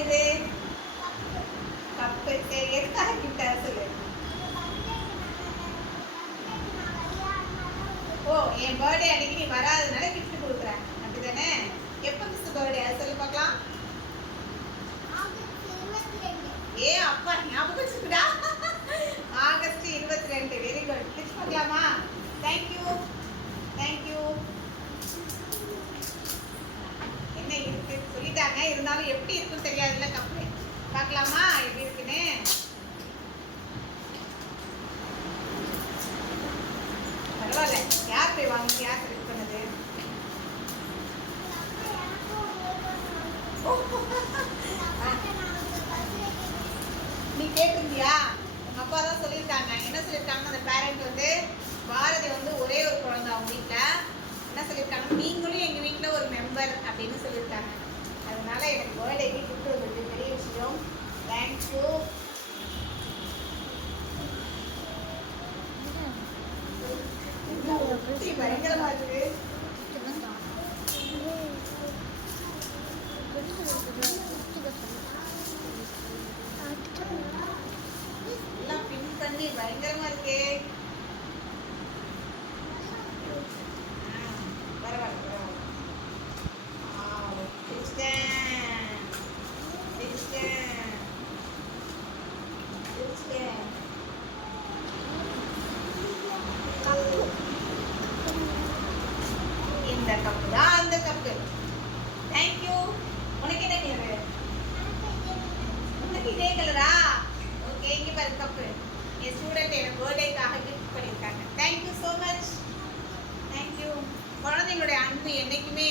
இது கப்பு சரி எதுக்காக அது சொல்லு ஓ என் பர்த்டே அன்னைக்கு நீ வராதனால gift கொடுக்குறேன் அப்படிதானே எப்போ மிஸ் பர்த்டே அது சொல்லி பார்க்கலாம் ஏ அப்பா ஞாபகம் வச்சுக்குடா ஆகஸ்ட் இருபத்தி ரெண்டு வெரி குட் கிஸ் பார்க்கலாமா தேங்க்யூ தேங்க்யூ என்ன இருக்கு சொல்லிட்டாங்க இருந்தாலும் எப்படி இருக்கும் தெரியாதுல்ல கம்ப்ளைண்ட் பார்க்கலாமா? எப்படி இருக்குன்னு? பரவாயில்ல. யார் போய் வாங்கி யார் செலக்ட் பண்ணது? நீ கேட்டிருந்தியா? உங்க அப்பா தான் சொல்லியிருக்காங்க. என்ன சொல்லியிருக்காங்க அந்த பேரண்ட் வந்து ஊட்டி பயங்கரமா இருக்கு எல்லாம் பின் இந்த கப்பு தான் அந்த கப்பு தேங்க்யூ உனக்கு என்ன கலரு உனக்கு இதே கலரா ஓகே இங்கே பாரு கப்பு என் ஸ்டூடெண்ட் என் பர்த்டேக்காக கிஃப்ட் பண்ணியிருக்காங்க. Thank you so much thank you குழந்தைங்களுடைய அன்பு என்றைக்குமே